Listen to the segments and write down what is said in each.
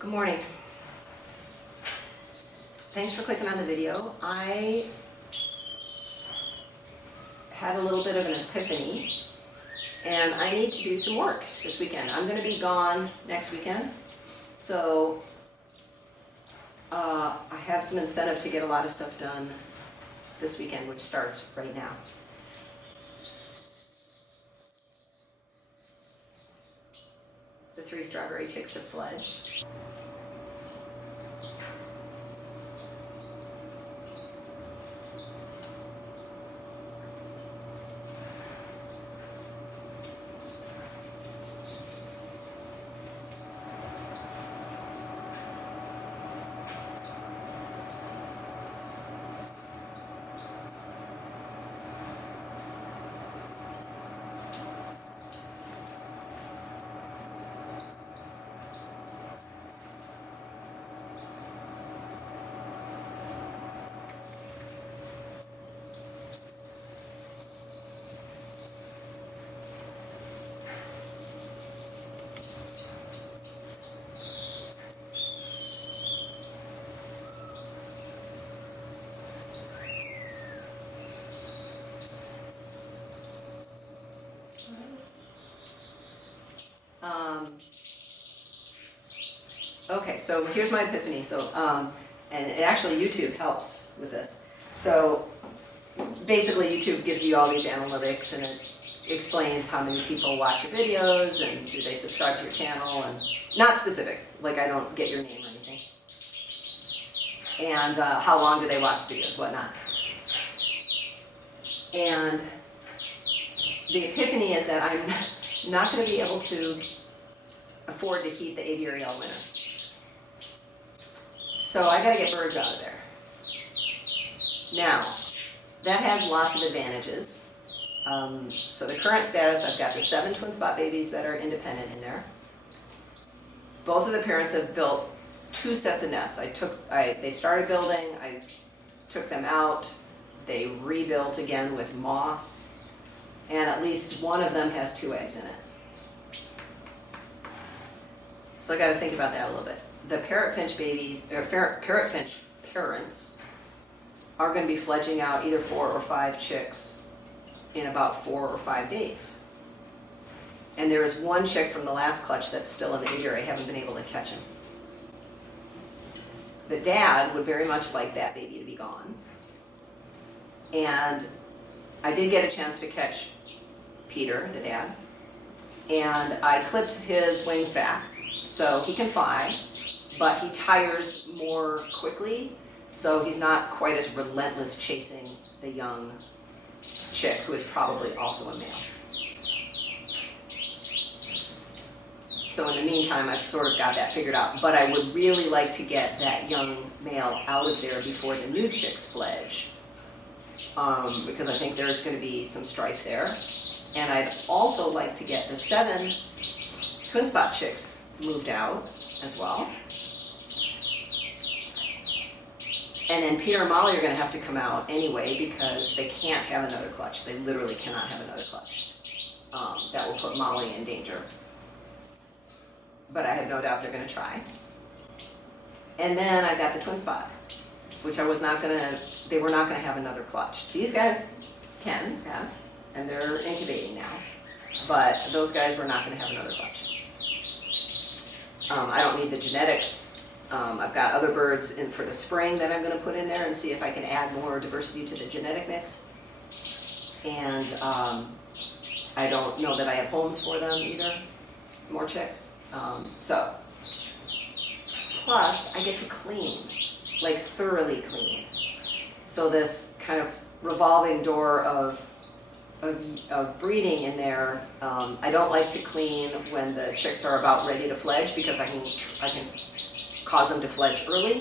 Good morning. Thanks for clicking on the video. I had a little bit of an epiphany, and I need to do some work this weekend. I'm going to be gone next weekend, so I have some incentive to get a lot of stuff done this weekend, which starts right now. The 3 strawberry chicks have fled. Okay, so here's my epiphany. So, and actually YouTube helps with this. So, basically YouTube gives you all these analytics, and it explains how many people watch your videos, and do they subscribe to your channel, and not specifics, like I don't get your name or anything. And how long do they watch videos, whatnot. And the epiphany is that I'm not going to be able to afford to keep the aviary all winter. So I got to get birds out of there. Now, that has lots of advantages. So the current status, I've got the 7 twin spot babies that are independent in there. Both of the parents have built 2 sets of nests. They started building, I took them out, they rebuilt again with moss, and at least one of them has 2 eggs in it. So I got to think about that a little bit. The parrotfinch babies, or parrotfinch parents, are going to be fledging out either 4 or 5 chicks in about 4 or 5 days. And there is one chick from the last clutch that's still in the aviary. I haven't been able to catch him. The dad would very much like that baby to be gone. And I did get a chance to catch Peter, the dad, and I clipped his wings back so he can fly, but he tires more quickly, so he's not quite as relentless chasing the young chick, who is probably also a male. So in the meantime, I've sort of got that figured out, but I would really like to get that young male out of there before the new chicks fledge, because I think there's going to be some strife there. And I'd also like to get the 7 twin spot chicks moved out as well. And then Peter and Molly are going to have to come out anyway, because they can't have another clutch. They literally cannot have another clutch. That will put Molly in danger. But I have no doubt they're going to try. And then I got the twin spot, which they were not going to have another clutch. These guys can have, and they're incubating now. But those guys were not going to have another clutch. I don't need the genetics. I've got other birds in for the spring that I'm going to put in there and see if I can add more diversity to the genetic mix. And I don't know that I have homes for them either, more chicks. Plus I get to clean, like thoroughly clean. So this kind of revolving door of breeding in there. I don't like to clean when the chicks are about ready to fledge, because I can cause them to fledge early.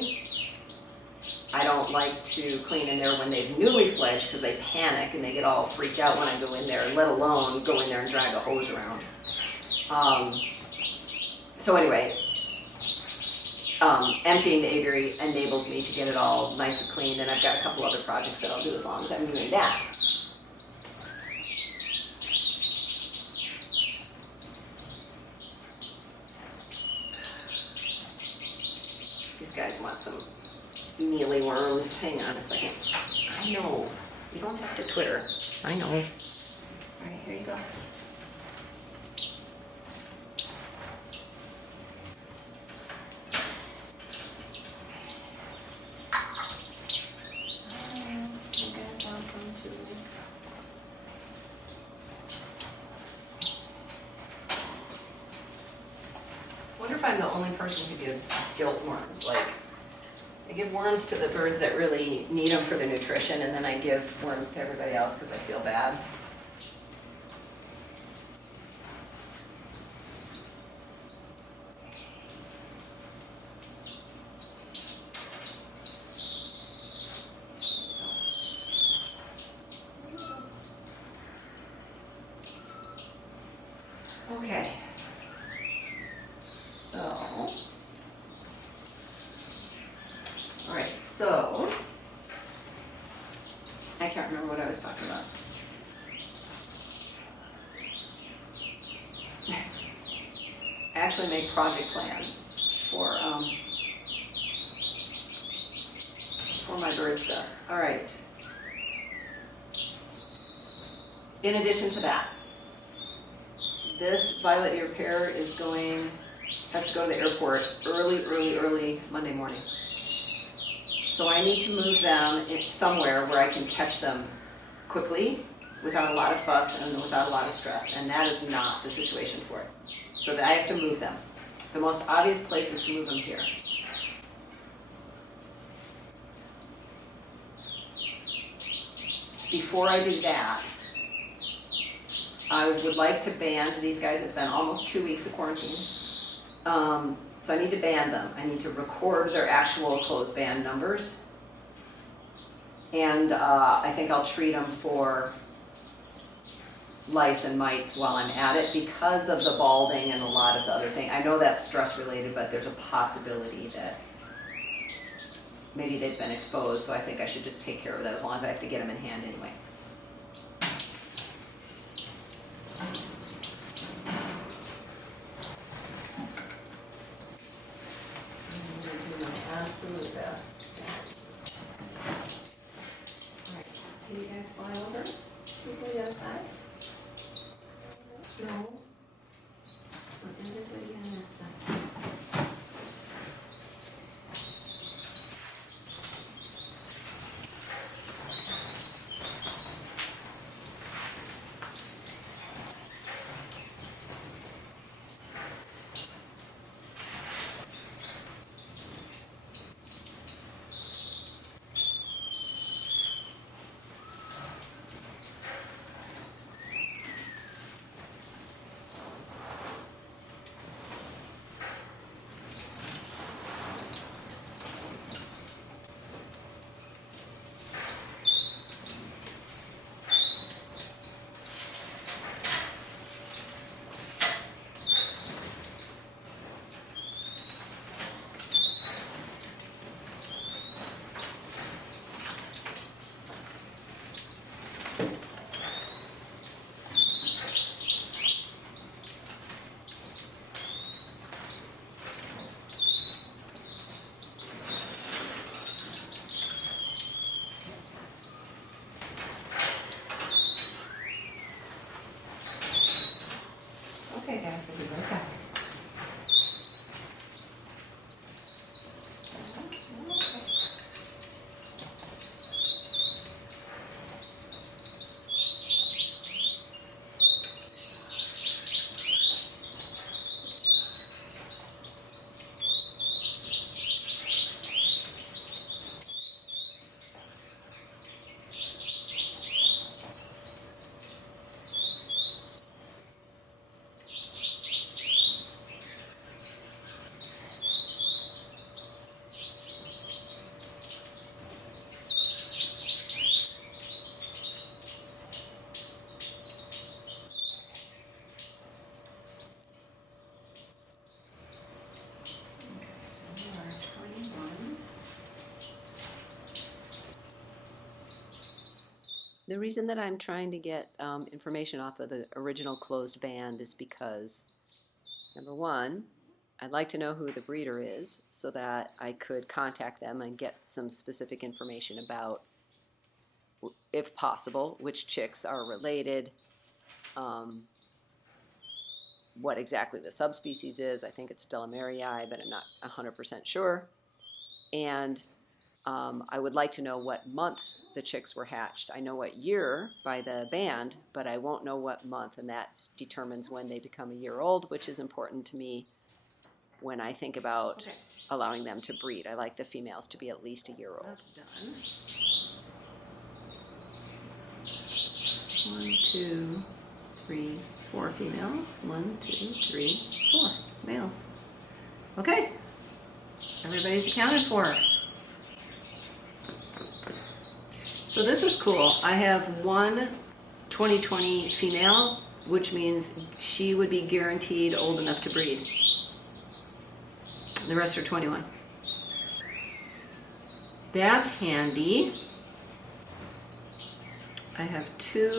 I don't like to clean in there when they've newly fledged, because they panic and they get all freaked out when I go in there, let alone go in there and drag a hose around. So anyway, emptying the aviary enables me to get it all nice and clean, and I've got a couple other projects that I'll do as long as I'm doing that. Twitter. I know. All right, here you go. You guys want some too? I wonder if I'm the only person who gives guilt worms. Like, I give worms to the birds that really need them for the nutrition, and then I give worms to everybody else because I feel bad. Okay. Alright, so I can't remember what I was talking about. I actually make project plans for my bird stuff. Alright. In addition to that, this violet ear pair has to go to the airport early Monday morning. So I need to move them somewhere where I can catch them quickly, without a lot of fuss and without a lot of stress. And that is not the situation for it. So that I have to move them. The most obvious place is to move them here. Before I do that, I would like to band these guys. It's been almost 2 weeks of quarantine. So I need to band them. I need to record their actual closed band numbers. And I think I'll treat them for lice and mites while I'm at it because of the balding and a lot of the other things. I know that's stress related, but there's a possibility that maybe they've been exposed, so I think I should just take care of that as long as I have to get them in hand anyway. Absolute best. Alright, can you guys fly over? Can you go the other side? No. Put everybody on that side. The reason that I'm trying to get information off of the original closed band is because, number one, I'd like to know who the breeder is so that I could contact them and get some specific information about if possible, which chicks are related, what exactly the subspecies is. I think it's Aviary, but I'm not 100% sure. And I would like to know what month the chicks were hatched. I know what year by the band, but I won't know what month, and that determines when they become a year old, which is important to me when I think about allowing them to breed. I like the females to be at least a year old. That's done. 1, 2, 3, 4 females. 1, 2, 3, 4 males. Okay, everybody's accounted for. So this is cool. I have one 2020 female, which means she would be guaranteed old enough to breed. The rest are 21. That's handy. I have 2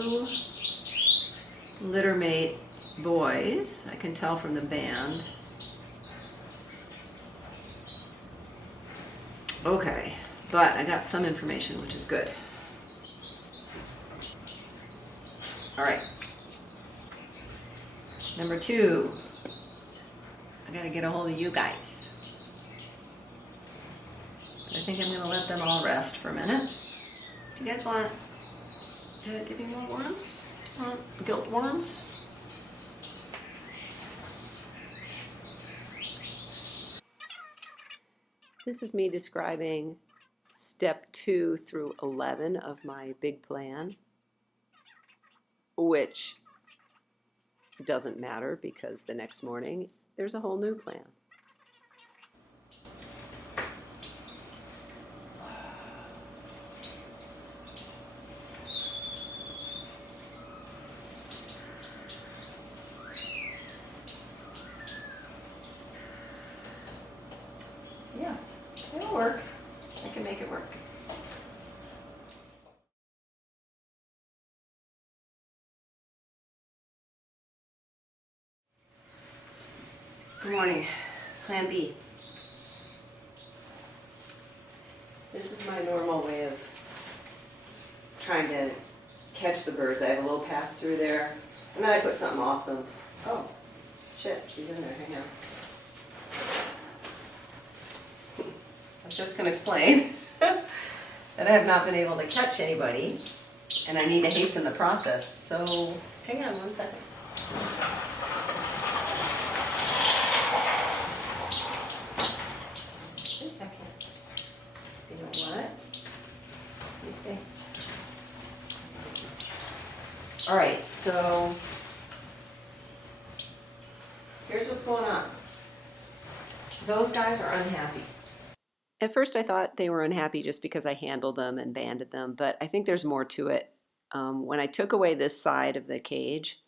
littermate boys. I can tell from the band. Okay, but I got some information, which is good. All right. Number 2, I gotta get a hold of you guys. I think I'm gonna let them all rest for a minute. Do you guys want to give me more worms? Guilt worms? This is me describing step 2 through 11 of my big plan, which doesn't matter because the next morning there's a whole new plan. Yeah, it'll work. I can make it work. Good morning. Plan B. This is my normal way of trying to catch the birds. I have a little pass through there, and then I put something awesome. Oh, shit, she's in there. Hang on. I was just going to explain that I have not been able to catch anybody, and I need to hasten the process. So, hang on 1 second. You know what? You stay. All right, so here's what's going on. Those guys are unhappy. At first I thought they were unhappy just because I handled them and banded them, but I think there's more to it. When I took away this side of the cage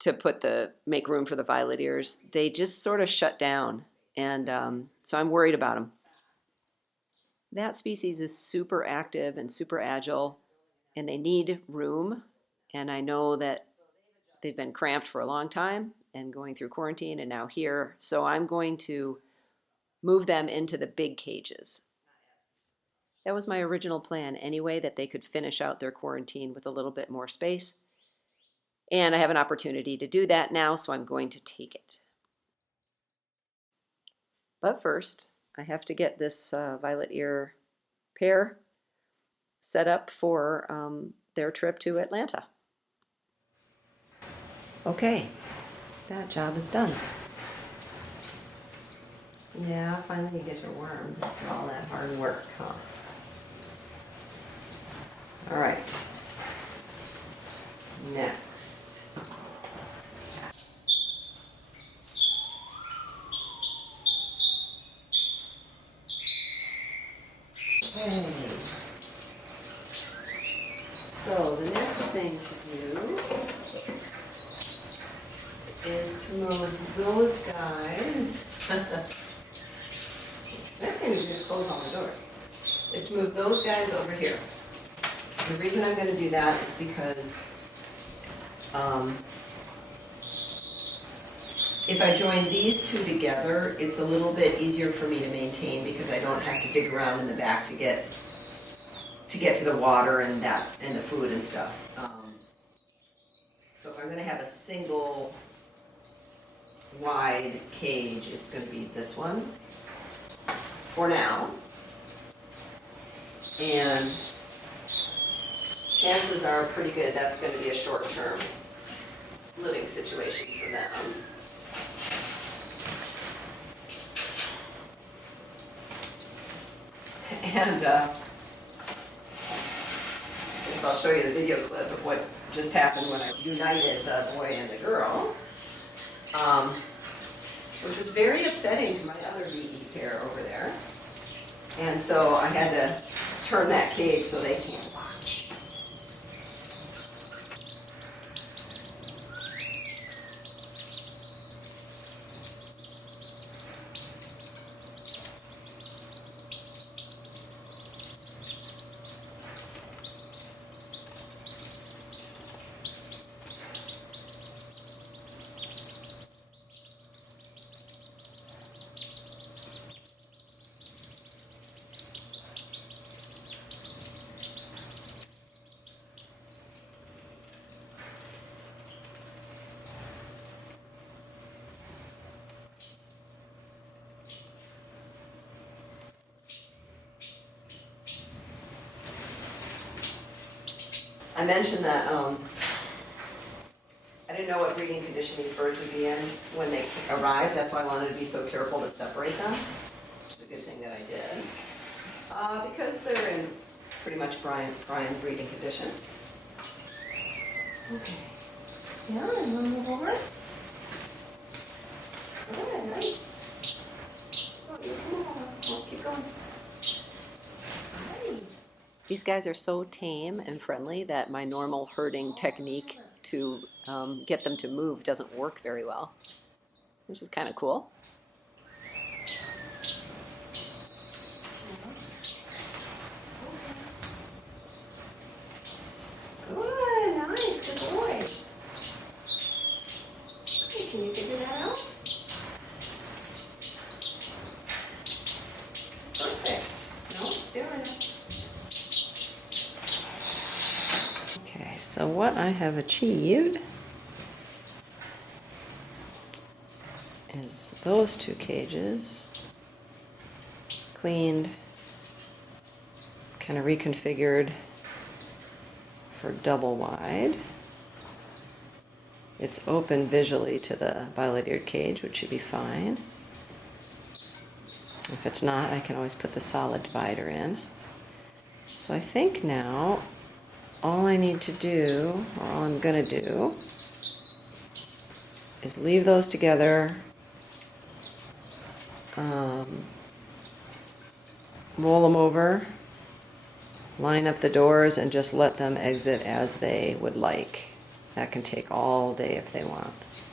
to make room for the violet ears, they just sort of shut down, and so I'm worried about them. That species is super active and super agile, and they need room, and I know that they've been cramped for a long time and going through quarantine and now here, so I'm going to move them into the big cages. That was my original plan anyway, that they could finish out their quarantine with a little bit more space, and I have an opportunity to do that now, so I'm going to take it. But first, I have to get this violet ear pair set up for their trip to Atlanta. Okay, that job is done. Yeah, finally you get your worms after all that hard work, huh? All right, next. Okay, so the next thing to do is to move those guys. Next thing is just close all the doors. Is to move those guys over here. The reason I'm going to do that is because if I join these two together, it's a little bit easier for me to maintain because I don't have to dig around in the back to get to get to the water and the food and stuff. So if I'm going to have a single wide cage, it's going to be this one for now. And chances are pretty good that's going to be a short-term living situation for them. And I'll show you the video clip of what just happened when I united the boy and the girl, which was very upsetting to my other VE pair over there. And so I had to turn that cage so they can't watch. I mentioned that I didn't know what breeding condition these birds would be in when they arrived. That's why I wanted to be so careful to separate them, which is a good thing that I did. Because they're in pretty much prime breeding condition. Okay. Yeah, you want to move over? Good, nice. Oh, you come over. Oh, keep going. These guys are so tame and friendly that my normal herding technique to get them to move doesn't work very well, which is kind of cool. Good, nice, good boy. Okay, can you figure that out? Perfect. No, stay right now. So what I have achieved is those two cages cleaned, kind of reconfigured for double wide. It's open visually to the violet-eared cage, which should be fine. If it's not, I can always put the solid divider in. So I think now all I need to do, or all I'm going to do, is leave those together, roll them over, line up the doors, and just let them exit as they would like. That can take all day if they want.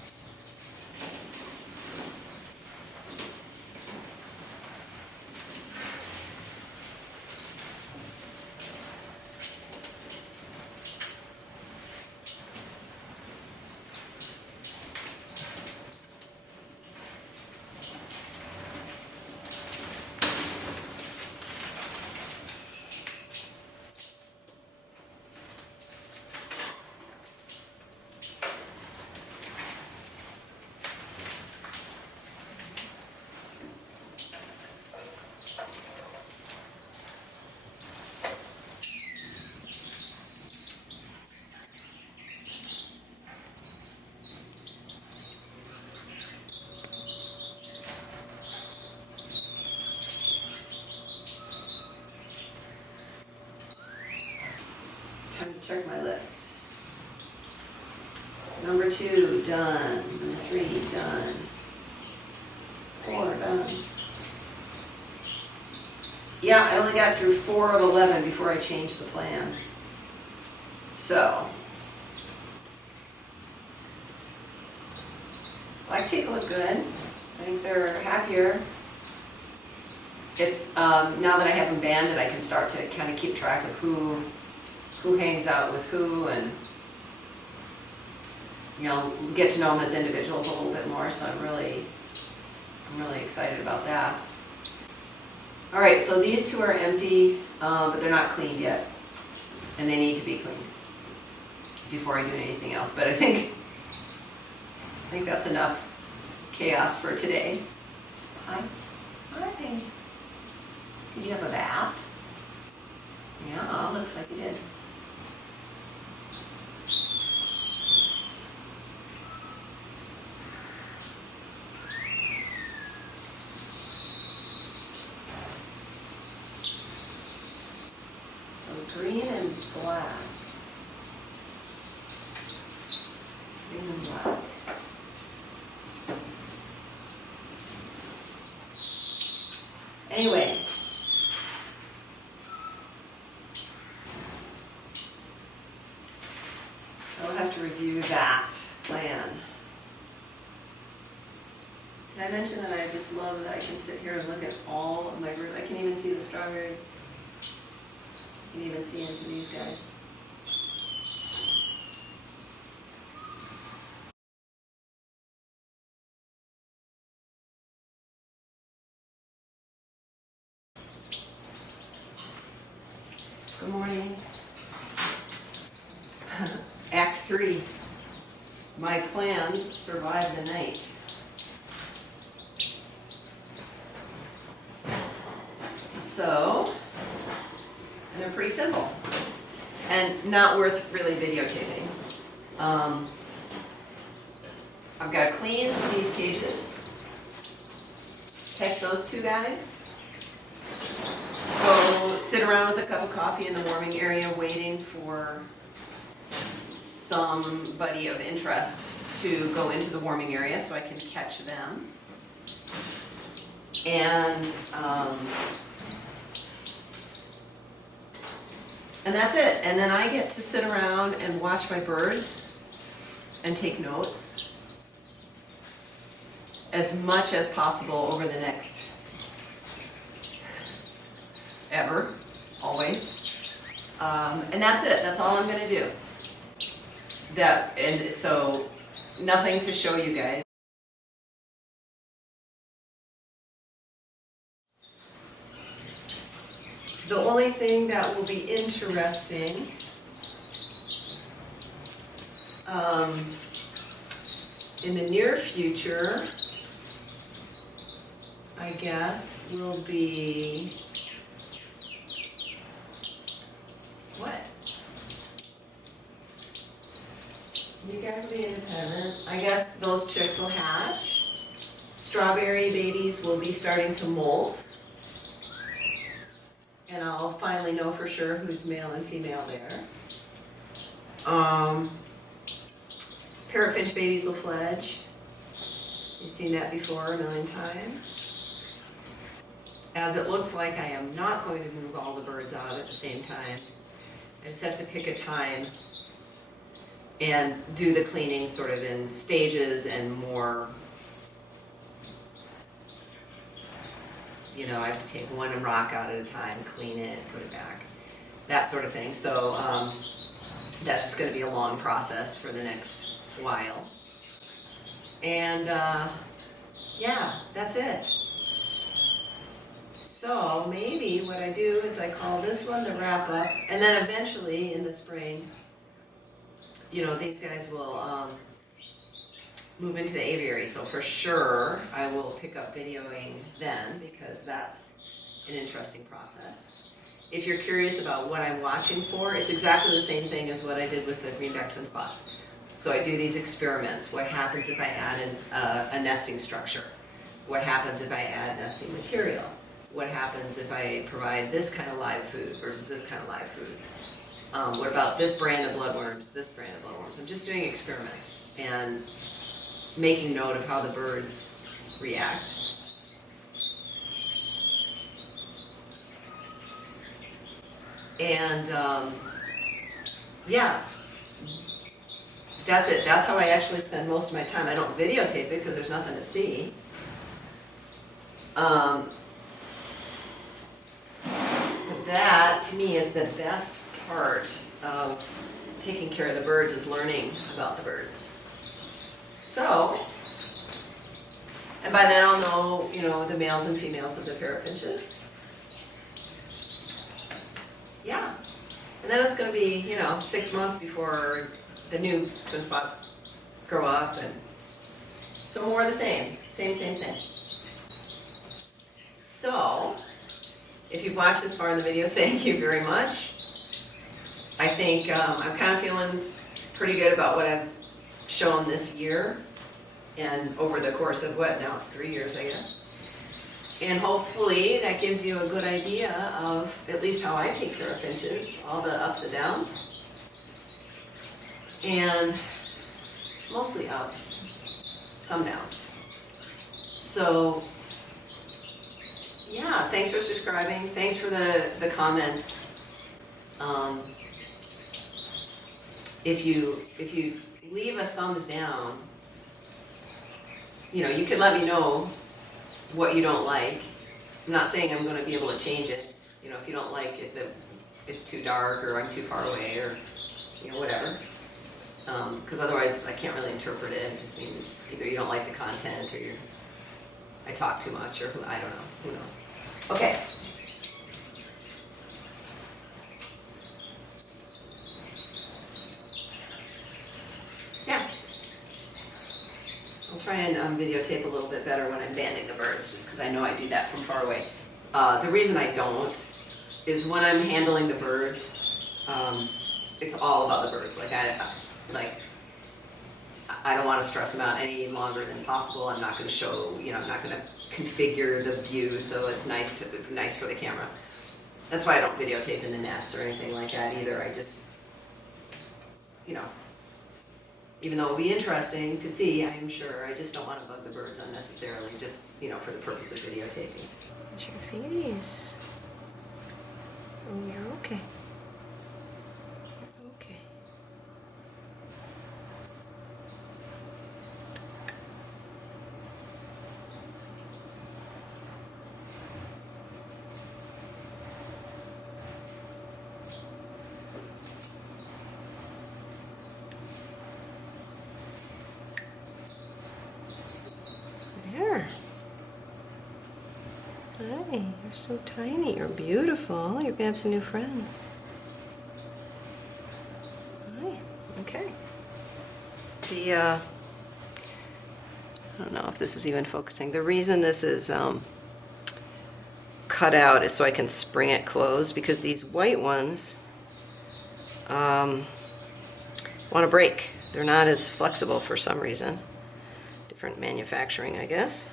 Check my list. Number 2, done. Number 3, done. 4, done. Yeah, I only got through 4 of 11 before I changed the plan. So, black cheek look good. I think they're happier. It's now that I have them banded, I can start to kind of keep track of who hangs out with who, and get to know them as individuals a little bit more. So I'm really excited about that. All right, so these two are empty, but they're not cleaned yet, and they need to be cleaned before I do anything else. But I think that's enough chaos for today. Hi. Hi. Did you have a bath? Yeah, looks like you did. Green and black. Green and black. Anyway. I'll have to review that plan. Did I mention that I just love that I can sit here and look at all of my birds? I can even see the strawberries. You can even see into these guys. Good morning. Act 3. My plans survive the night. So, and they're pretty simple and not worth really videotaping. I've got to clean these cages, catch those two guys, go sit around with a cup of coffee in the warming area waiting for somebody of interest to go into the warming area so I can catch them. And that's it. And then I get to sit around and watch my birds and take notes as much as possible over the next ever, always. And that's it. That's all I'm going to do. And so nothing to show you guys. The only thing that will be interesting in the near future, I guess, will be what? You guys will be independent. I guess those chicks will hatch. Strawberry babies will be starting to molt. And I'll finally know for sure who's male and female there. Parrotfinch babies will fledge. You've seen that before a million times. As it looks like I am not going to move all the birds out at the same time. I just have to pick a time and do the cleaning sort of in stages and more. You know, I have to take one rock out at a time, clean it, put it back, that sort of thing. So that's just going to be a long process for the next while. And yeah, that's it. So maybe what I do is I call this one the wrap up, and then eventually in the spring, you know, these guys will move into the aviary. So for sure, I will pick up videoing then because that's an interesting process. If you're curious about what I'm watching for, it's exactly the same thing as what I did with the greenback twin spots. So I do these experiments. What happens if I add a nesting structure? What happens if I add nesting material? What happens if I provide this kind of live food versus this kind of live food? What about this brand of bloodworms, this brand of bloodworms? I'm just doing experiments and making note of how the birds react. And yeah, that's it. That's how I actually spend most of my time. I don't videotape it because there's nothing to see. But that, to me, is the best part of taking care of the birds, is learning about the birds. So, and by then I'll know, you know, the males and females of the parrotfinches. And then it's going to be, 6 months before the new twin spots grow up, and so more of the same. Same. So, if you've watched this far in the video, thank you very much. I think I'm kind of feeling pretty good about what I've shown this year, and over the course of now it's 3 years, I guess. And hopefully that gives you a good idea of at least how I take care of finches, all the ups and downs. And mostly ups, some downs. So, yeah, thanks for subscribing. Thanks for the comments. If you leave a thumbs down, you can let me know what you don't like. I'm not saying I'm going to be able to change it. If you don't like it, that it's too dark or I'm too far away or whatever. Because otherwise I can't really interpret it. It just means either you don't like the content or I talk too much or I don't know. Who knows? Okay. Yeah. I'll try and videotape a little bit better when I'm banding the birds, just because I know I do that from far away. The reason I don't is when I'm handling the birds, it's all about the birds. I don't want to stress them out any longer than possible. I'm not going to show, I'm not going to configure the view so it's nice for the camera. That's why I don't videotape in the nest or anything like that either. I just, even though it'll be interesting to see, I'm sure, I just don't want to bug the birds unnecessarily, just, for the purpose of videotaping. Watch your face. Oh, you're okay. You're okay. Hi, you're so tiny. You're beautiful. You're gonna have some new friends. Hi. Okay. I don't know if this is even focusing. The reason this is cut out is so I can spring it closed, because these white ones want to break. They're not as flexible for some reason. Different manufacturing, I guess.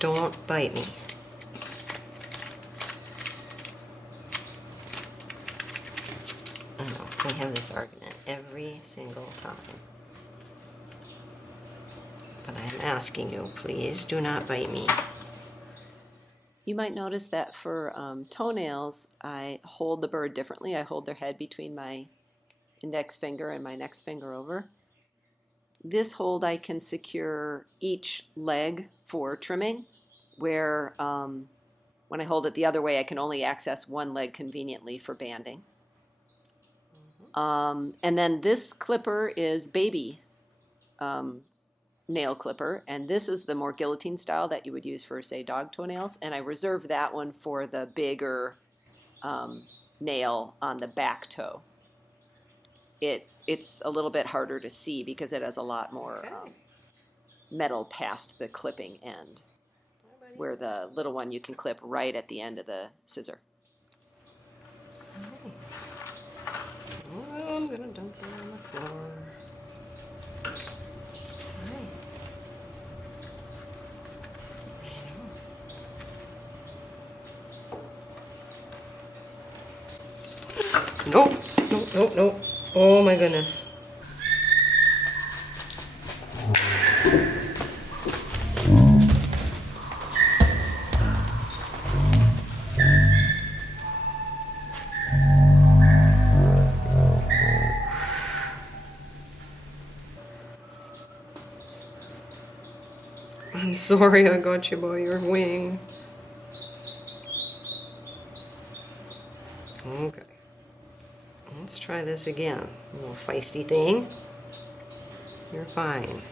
Don't bite me. I know, we have this argument every single time. But I'm asking you, please do not bite me. You might notice that for toenails, I hold the bird differently. I hold their head between my index finger and my next finger over. This hold I can secure each leg for trimming, where when I hold it the other way I can only access one leg conveniently for banding. And then this clipper is baby nail clipper, and this is the more guillotine style that you would use for, say, dog toenails, and I reserve that one for the bigger nail on the back toe. It's a little bit harder to see because it has a lot more metal past the clipping end, where the little one you can clip right at the end of the scissor. Oh, I'm going to dump it on the floor. Nope. Oh my goodness. I'm sorry I got you by your wing. Okay. Let's try this again. A little feisty thing. You're fine.